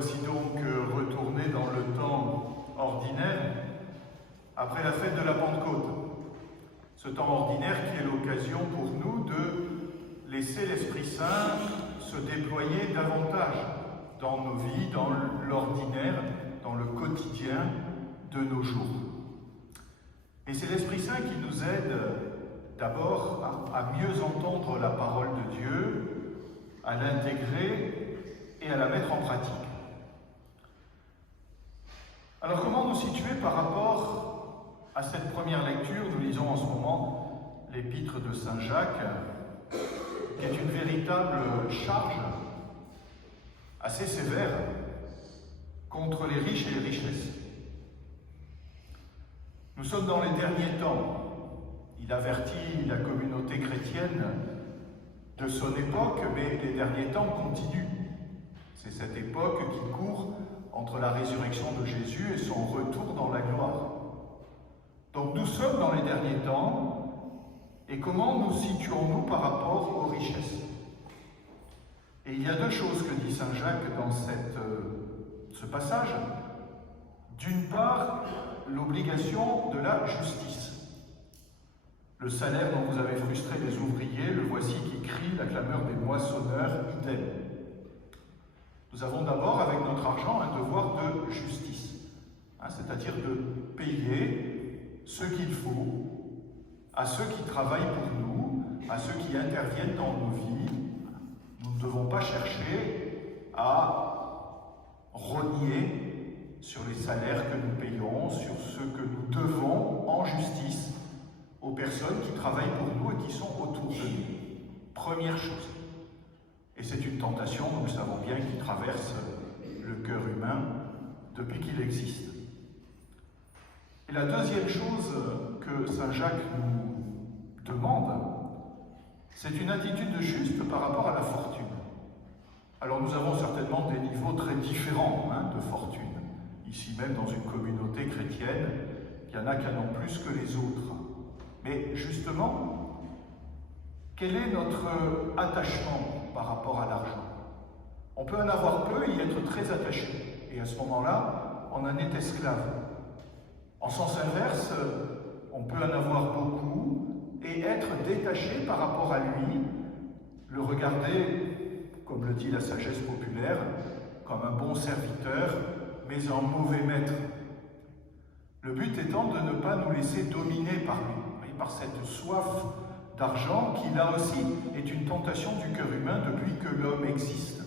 voici donc retournés dans le temps ordinaire après la fête de la Pentecôte. Ce temps ordinaire qui est l'occasion pour nous de laisser l'Esprit Saint se déployer davantage dans nos vies, dans l'ordinaire, dans le quotidien de nos jours. Et c'est l'Esprit Saint qui nous aide d'abord à mieux entendre la parole de Dieu, à l'intégrer et à la mettre en pratique. Alors comment nous situer par rapport à cette première lecture? Nous lisons en ce moment l'épître de Saint Jacques, qui est une véritable charge assez sévère contre les riches et les richesses. Nous sommes dans les derniers temps. Il avertit la communauté chrétienne de son époque, mais les derniers temps continuent. C'est cette époque qui court entre la résurrection de Jésus et son retour dans la gloire. Donc nous sommes dans les derniers temps, et comment nous situons-nous par rapport aux richesses? Et il y a deux choses que dit Saint Jacques dans ce passage. D'une part, l'obligation de la justice. Le salaire dont vous avez frustré les ouvriers, le voici qui crie la clameur des moissonneurs, idem. Nous avons d'abord, avec notre argent, un devoir de justice, c'est-à-dire de payer ce qu'il faut à ceux qui travaillent pour nous, à ceux qui interviennent dans nos vies. Nous ne devons pas chercher à rogner sur les salaires que nous payons, sur ce que nous devons en justice aux personnes qui travaillent pour nous et qui sont autour de nous. Première chose. Et c'est une tentation, nous le savons bien, qui traverse le cœur humain depuis qu'il existe. Et la deuxième chose que Saint Jacques nous demande, c'est une attitude juste par rapport à la fortune. Alors nous avons certainement des niveaux très différents de fortune. Ici même, dans une communauté chrétienne, il y en a qui en ont plus que les autres. Mais justement, quel est notre attachement par rapport à l'argent? On peut en avoir peu et y être très attaché. Et à ce moment-là, on en est esclave. En sens inverse, on peut en avoir beaucoup et être détaché par rapport à lui, le regarder, comme le dit la sagesse populaire, comme un bon serviteur, mais un mauvais maître. Le but étant de ne pas nous laisser dominer par lui, par cette soif d'argent qui, là aussi, est une tentation du cœur humain depuis que l'homme existe.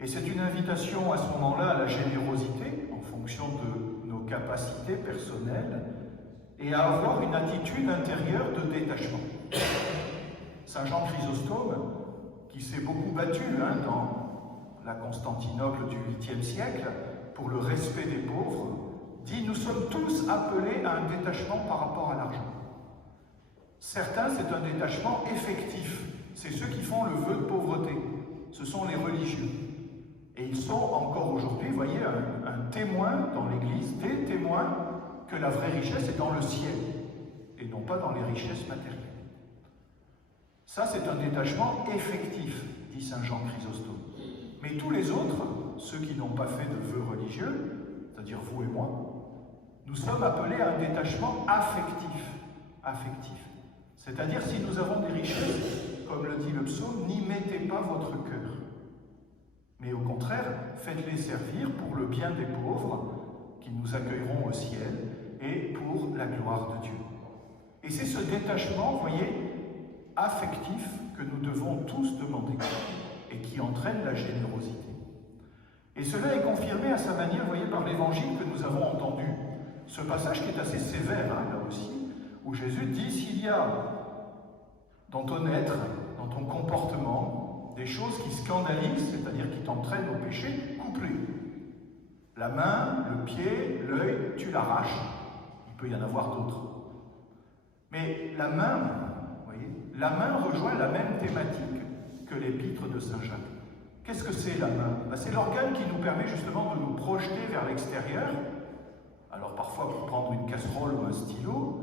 Et c'est une invitation à ce moment-là à la générosité, en fonction de nos capacités personnelles, et à avoir une attitude intérieure de détachement. Saint Jean Chrysostome, qui s'est beaucoup battu dans la Constantinople du 8e siècle pour le respect des pauvres, dit « Nous sommes tous appelés à un détachement par rapport à l'argent ». Certains, c'est un détachement effectif. C'est ceux qui font le vœu de pauvreté. Ce sont les religieux. Et ils sont encore aujourd'hui, vous voyez, un témoin dans l'Église, des témoins que la vraie richesse est dans le ciel, et non pas dans les richesses matérielles. Ça, c'est un détachement effectif, dit Saint Jean Chrysostome. Mais tous les autres, ceux qui n'ont pas fait de vœu religieux, c'est-à-dire vous et moi, nous sommes appelés à un détachement affectif. C'est-à-dire, si nous avons des richesses, comme le dit le psaume, n'y mettez pas votre cœur. Mais au contraire, faites-les servir pour le bien des pauvres, qui nous accueilleront au ciel, et pour la gloire de Dieu. Et c'est ce détachement, vous voyez, affectif que nous devons tous demander, et qui entraîne la générosité. Et cela est confirmé à sa manière, vous voyez, par l'évangile que nous avons entendu. Ce passage qui est assez sévère, là aussi, où Jésus dit, s'il y a dans ton être, dans ton comportement, des choses qui scandalisent, c'est-à-dire qui t'entraînent au péché, coupe-les. La main, le pied, l'œil, tu l'arraches. Il peut y en avoir d'autres. Mais la main, vous voyez, la main rejoint la même thématique que l'épître de Saint Jacques. Qu'est-ce que c'est la main? C'est l'organe qui nous permet justement de nous projeter vers l'extérieur. Alors parfois pour prendre une casserole ou un stylo,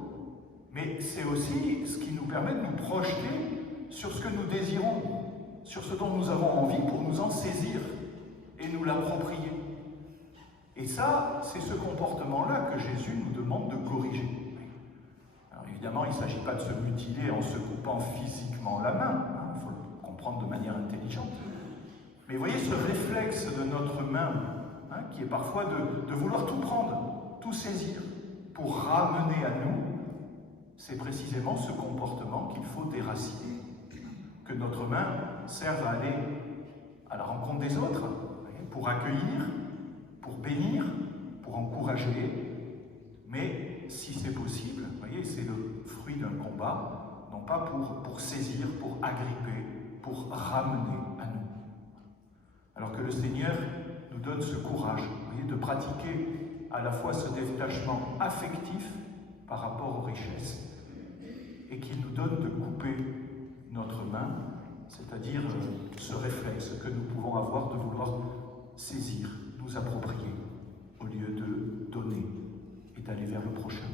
mais c'est aussi ce qui nous permet de nous projeter sur ce que nous désirons, sur ce dont nous avons envie pour nous en saisir et et nous l'approprier. Et ça, c'est ce comportement-là que Jésus nous demande de corriger. Alors évidemment, il ne s'agit pas de se mutiler en se coupant physiquement la main, il faut le comprendre de manière intelligente. Mais voyez ce réflexe de notre main, qui est parfois de vouloir tout prendre, tout saisir, pour ramener à nous, c'est précisément ce comportement qu'il faut déraciner. Que notre main serve à aller à la rencontre des autres, pour accueillir, pour bénir, pour encourager, mais si c'est possible, voyez, c'est le fruit d'un combat, non pas pour saisir, pour agripper, pour ramener à nous. Alors que le Seigneur nous donne ce courage, voyez, de pratiquer à la fois ce détachement affectif par rapport aux richesses, et qu'il nous donne de couper notre main, c'est-à-dire ce réflexe que nous pouvons avoir de vouloir saisir, nous approprier, au lieu de donner et d'aller vers le prochain.